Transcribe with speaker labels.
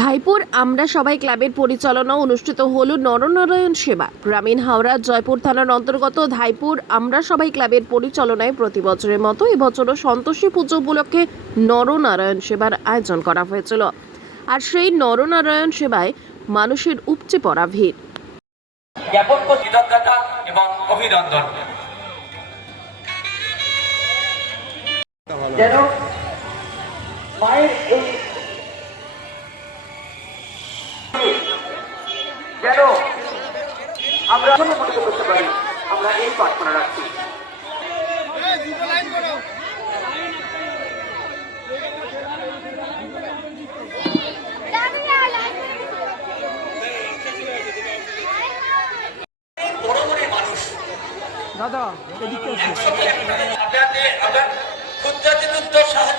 Speaker 1: ধাইপুর, আমরা সবাই ক্লাবের পরিচালনা অনুষ্ঠিত হল নরনারায়ণ সেবা। গ্রামীণ হাওড়া, জয়পুর থানার অন্তর্গত ধাইপুর, আমরা সবাই ক্লাবের পরিচালনায় প্রতি বছরের মতো এবছরও সন্তোষী পুজো উপলক্ষে নরনারায়ণ সেবার আয়োজন করা হয়েছিল। আর সেই নরনারায়ণ সেবায় মানুষের উপচে পড়া ভিড়।
Speaker 2: অভিনন্দন। যেন আমরা মনে মনে করতে পারি আমরা এই প্রার্থনা রাখছি।
Speaker 3: দাদা এদিকে
Speaker 2: আপনাদের আপনার ক্ষুদ্রাতিক্ষুদ্র সাহায্য